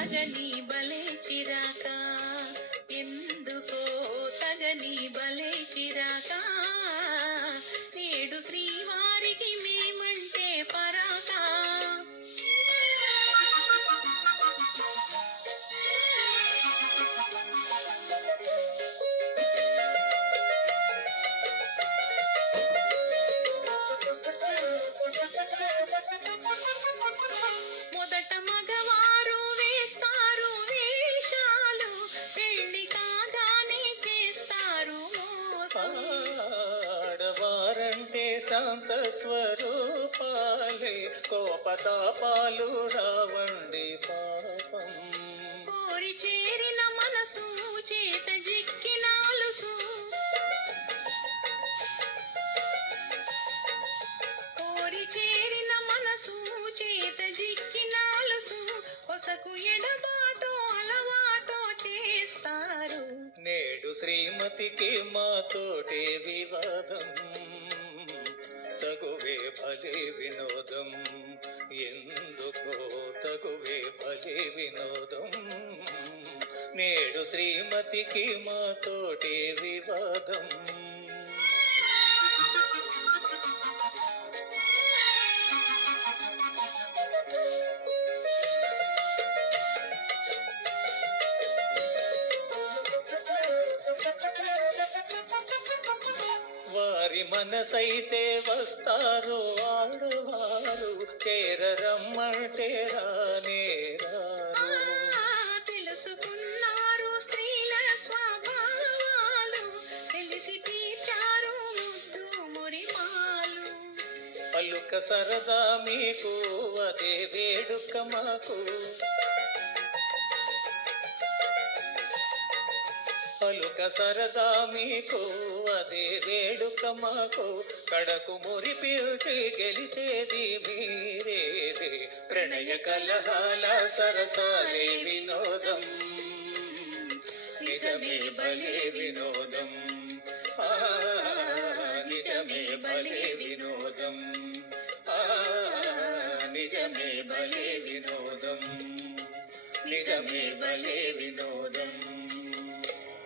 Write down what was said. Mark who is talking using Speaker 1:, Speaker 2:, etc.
Speaker 1: மகளி శాంత స్వరూపాలే కోపతాపాలు రావండి పాపం.
Speaker 2: కోరి చేరిన మనసు చేత జిక్కినాలుసు కోరి చేరిన మనసు చేత జిక్కినాలుసు కొసకు ఎడబాటో అలవాటో చేస్తారు.
Speaker 1: నేడు శ్రీమతికి మాతోటే వివాదం. భలే వినోదం. ఎందుకో తగువే భలే వినోదం. నేడు శ్రీమతికి మాతోటే వివాదం. వారి మనసైతే వస్తారు ఆడవారు. చేరరమ్మంటే రానే రారు.
Speaker 2: తెలుసుకున్నారు స్త్రీల స్వభావాలు. తెలిసి తీర్చారు ముద్దు మురిపాలు.
Speaker 1: పలుక సరదా మీకు అదే వేడుక మాకు. పలుక సరదా మీకు అదే వేడుక మాకు. కడకు మురి పిల్చి గెలిచేది మీరేది ప్రణయ కలహాల సరసాలే వినోదం. నిజమే భలే వినోదం. నిజమే భలే వినోదం. నిజమే భలే వినోదం. నిజమే భలే వినోదం.